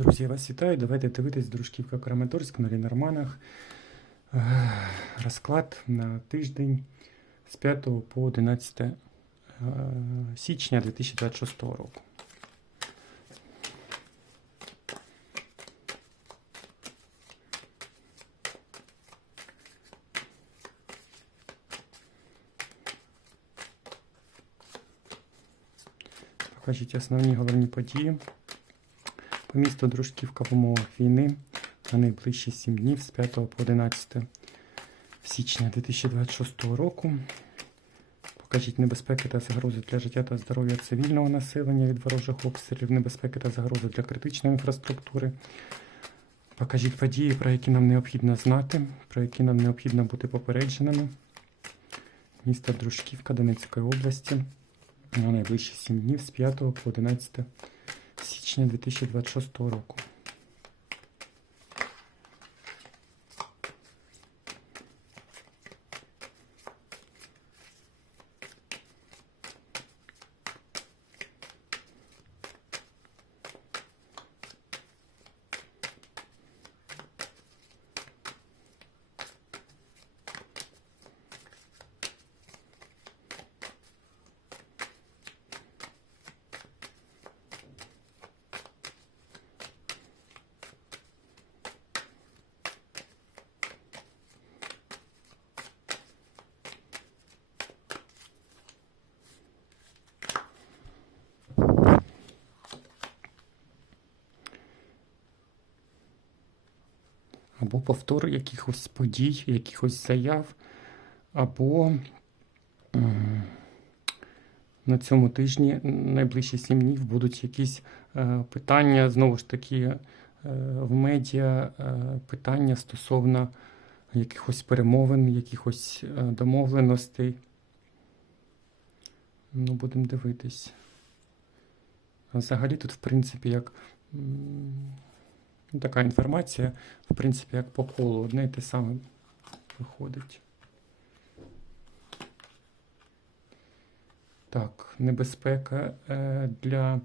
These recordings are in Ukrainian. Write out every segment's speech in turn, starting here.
Друзі, я вас вітаю. Давайте дивитись Дружківка Краматорськ на Лінорманах. Е, Розклад на тиждень з 5 по 11 е, січня 2026 року. Покажіть основні головні події. По місту Дружківка в умовах війни на найближчі 7 днів з 5 по 11 січня 2026 року. Покажіть небезпеки та загрози для життя та здоров'я цивільного населення від ворожих обстрілів, небезпеки та загрози для критичної інфраструктури. Покажіть події, про які нам необхідно знати, про які нам необхідно бути попередженими. Місто Дружківка Донецької області на найближчі 7 днів з 5 по 11 січня 2026 року. Або повтор якихось подій, якихось заяв, або на цьому тижні найближчі сім днів будуть якісь е, питання, знову ж таки, е, в медіа е, питання стосовно якихось перемовин, якихось домовленостей. Ну, будемо дивитись. Взагалі тут, в принципі, як. Така інформація, в принципі, як по колу, одне і те саме виходить. Так, небезпека е, для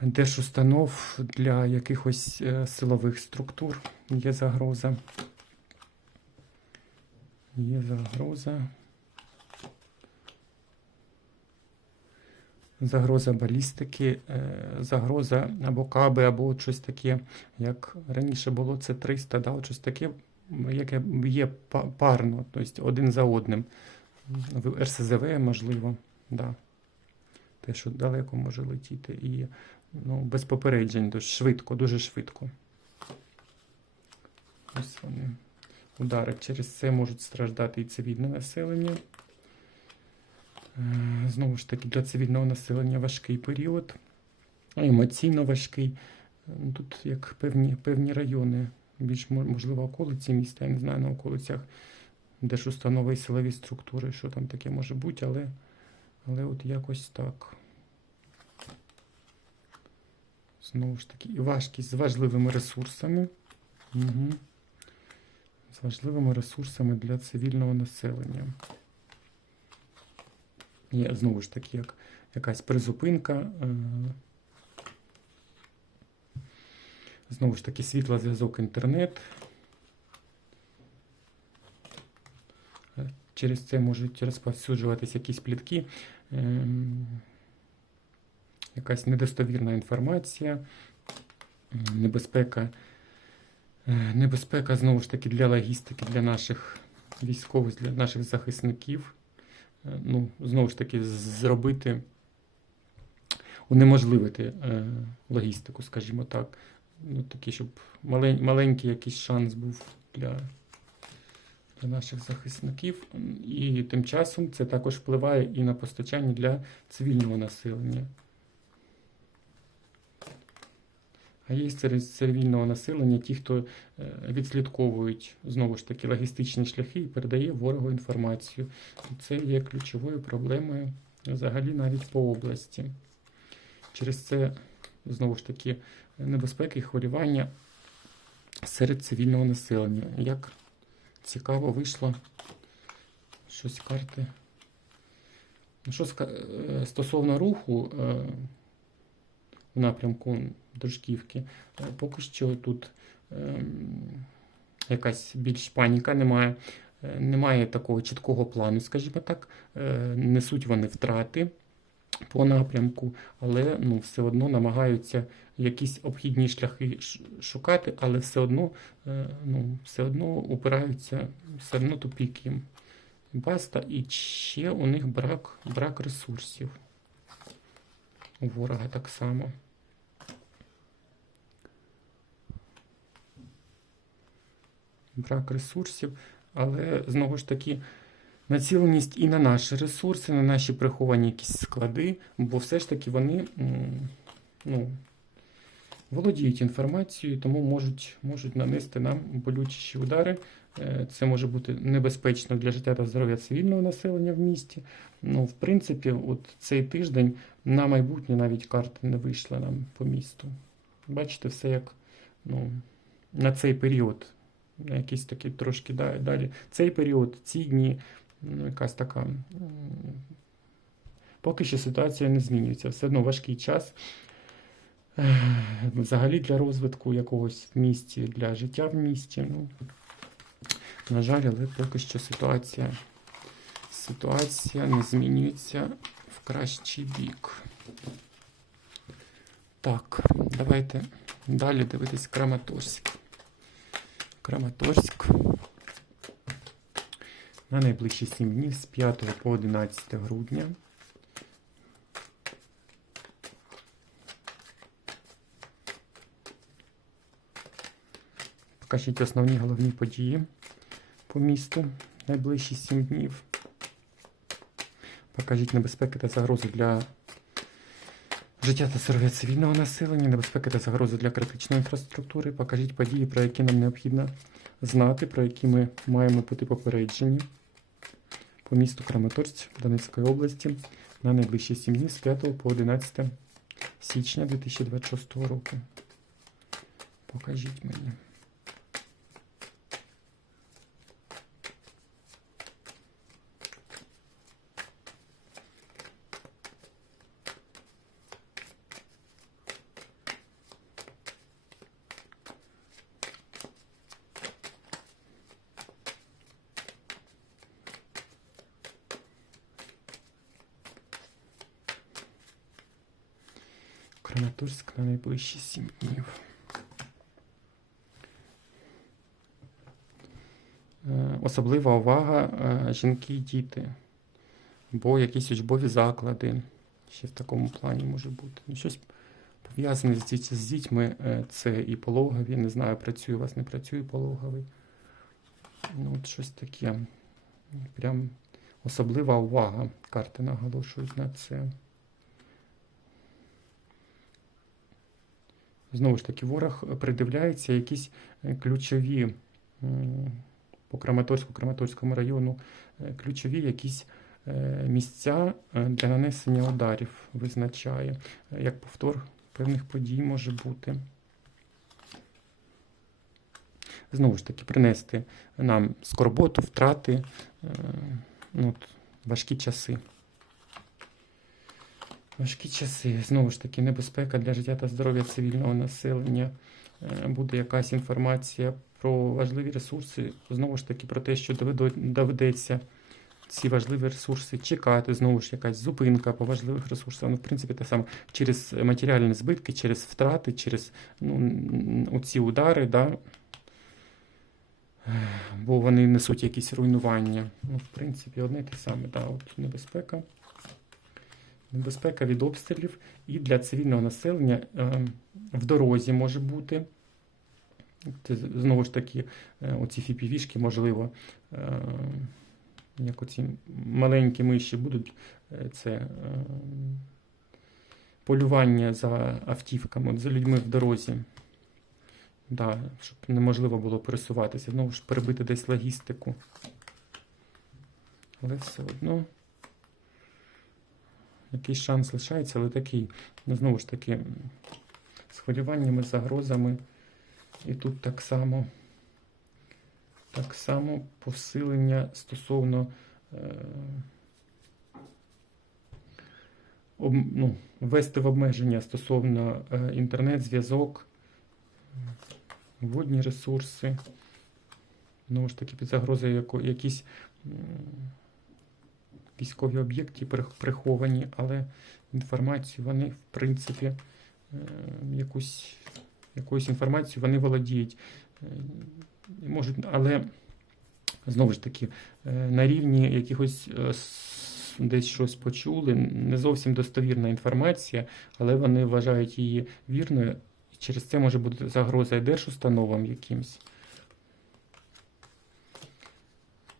держустанов, для якихось е, силових структур є загроза. Є загроза. Загроза балістики, е, загроза або каби, або щось таке, як раніше було це 300, да, щось таке, яке є парно, тобто один за одним. В РСЗВ, можливо, да. те, що далеко може летіти. І ну, без попереджень, дуже швидко, дуже швидко. Ось вони. Удари через це можуть страждати і цивільне населення. Е, Знову ж таки, для цивільного населення важкий період, емоційно важкий. Е, Тут як певні, певні райони, більш можливо, околиці міста, я не знаю на околицях, де ж установи силові структури, що там таке може бути, але, але от якось так. Знову ж таки, і важкість з важливими ресурсами. Угу. З важливими ресурсами для цивільного населення. Є знову ж таки як якась призупинка. е, Знову ж таки, світлозв'язок, інтернет. Е, Через це можуть розповсюджуватися якісь плітки, ем, якась недостовірна інформація, небезпека. е, Небезпека знову ж таки для логістики, для наших військових, для наших захисників ну, знову ж таки, зробити, унеможливити е, логістику, скажімо так. Ну, такий, щоб малень, маленький якийсь шанс був для, для наших захисників. І тим часом це також впливає і на постачання для цивільного населення. А є серед цивільного населення ті, хто е, відслідковують знову ж таки логістичні шляхи і передає ворогу інформацію. Це є ключовою проблемою взагалі навіть по області. Через це, знову ж таки, небезпеки і хвилювання серед цивільного населення. Як цікаво вийшло щось карти. Ну, Що е, стосовно руху, е, в напрямку Дружківки. Е, Поки що тут ем, якась більш паніка, немає, е, немає такого чіткого плану, скажімо так. Е, Несуть вони втрати по напрямку, але ну, все одно намагаються якісь обхідні шляхи шукати, але все одно, ну, все одно упираються, все одно тупік їм. Баста, і ще у них брак, брак ресурсів. У ворога так само. Брак ресурсів, але знову ж таки націленість і на наші ресурси, на наші приховані якісь склади, бо все ж таки вони ну, володіють інформацією, тому можуть, можуть нанести нам болючіші удари. Е, Це може бути небезпечно для життя та здоров'я цивільного населення в місті. Ну, в принципі, от цей тиждень на майбутнє навіть карти не вийшли нам по місту. Бачите, все як ну, на цей період. На якийсь такий трошки далі. Цей період, ці дні, ну, якась така. Поки що ситуація не змінюється. Все одно важкий час. Взагалі для розвитку якогось в місті, для життя в місті. Ну, на жаль, але поки що ситуація, ситуація не змінюється в кращий бік. Так, давайте далі дивитись Краматорськ. Краматорськ. На найближчі 7 днів з 5 по 11 грудня. Покажіть основні головні події по місту найближчі 7 днів. Покажіть небезпеки та загрози для життя та здоров'я цивільного населення, небезпеки та загрози для критичної інфраструктури. Покажіть події, про які нам необхідно знати, про які ми маємо бути попереджені по місту Краматорськ Донецької області на найближчі 7 днів з 5 по 11 січня 2026 року. Покажіть мені. Краматорськ на найближчі 7 днів. Е, Особлива увага е, жінки і діти. Бо якісь учбові заклади ще в такому плані може бути. Ну, щось пов'язане з, з дітьми, е, це і пологові, не знаю, працює у вас, не працює пологовий. Ну, от щось таке. Прям особлива увага. Карти наголошують на це. Знову ж таки, ворог придивляється якісь е, ключові по Краматорську, Краматорському району, е, ключові якісь е, місця для нанесення ударів визначає. Як повтор певних подій може бути. Знову ж таки, принести нам скорботу, втрати, ну, важкі часи. Важкі часи. Знову ж таки, небезпека для життя та здоров'я цивільного населення. Е, Буде якась інформація про важливі ресурси. Знову ж таки, про те, що доведеться ці важливі ресурси чекати. Знову ж якась зупинка по важливих ресурсах. Ну, в принципі, те саме через матеріальні збитки, через втрати, через ну, оці удари, да? Бо вони несуть якісь руйнування. Ну, в принципі, одне те саме. Да, от небезпека. Небезпека від обстрілів і для цивільного населення е, в дорозі може бути. Знову ж таки, е, оці фіпівішки, можливо, е, як оці маленькі миші будуть це полювання за автівками, за людьми в дорозі. Да, щоб неможливо було пересуватися, знову ж перебити десь логістику. Але все одно якийсь шанс лишається, але такий, ну знову ж таки, з хвилюваннями, загрозами. І тут так само, так само посилення стосовно е, об, ну, ввести в обмеження стосовно е, інтернет-зв'язок, водні ресурси. Знову ж таки, під загрозою якісь військові об'єкти приховані, але інформацію вони, в принципі, е, якусь, якоюсь інформацією вони володіють. Е, Можуть, але знову ж таки, е, на рівні якихось десь щось почули, не зовсім достовірна інформація, але вони вважають її вірною. І через це може бути загроза і держустановам якимсь.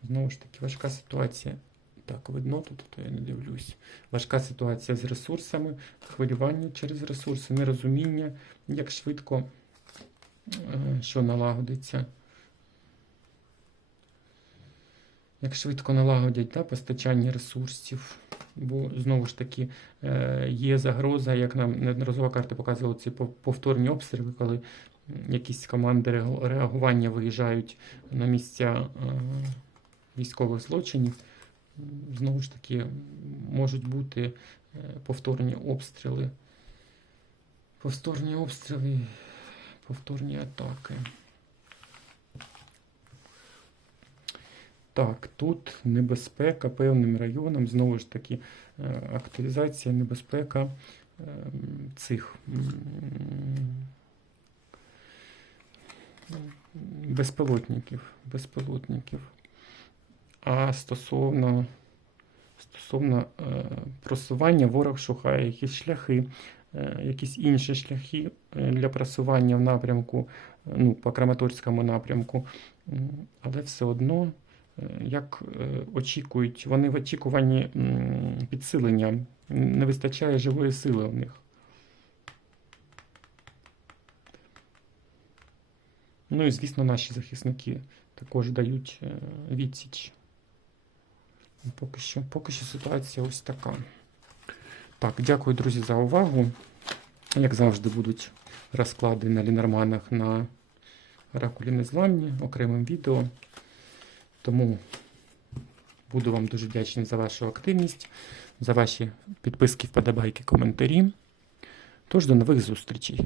Знову ж таки, важка ситуація. Так, видно тут, то я не дивлюсь. Важка ситуація з ресурсами, хвилювання через ресурси, нерозуміння, як швидко е, що налагодиться. Як швидко налагодять да, постачання ресурсів. Бо знову ж таки е, є загроза, як нам неодноразово карти показували ці повторні обстріли, коли якісь команди реагування виїжджають на місця е, військових злочинів. Знову ж таки, можуть бути е, повторні обстріли. Повторні обстріли, повторні атаки. Так, тут небезпека певним районам, знову ж таки, е, актуалізація небезпека ем, цих безпілотників. безпілотників. А стосовно, стосовно е, просування, ворог шукає якісь шляхи, е, якісь інші шляхи е, для просування в напрямку, е, ну, по Краматорському напрямку, але все одно е, як очікують, вони в очікуванні підсилення, не вистачає живої сили в них. Ну і звісно, наші захисники також дають відсіч. Поки що, поки що ситуація ось така. Так, дякую, друзі, за увагу. Як завжди, будуть розклади на лінерманах на Оракулі Незламні окремим відео. Тому буду вам дуже вдячний за вашу активність, за ваші підписки, вподобайки, коментарі. Тож до нових зустрічей!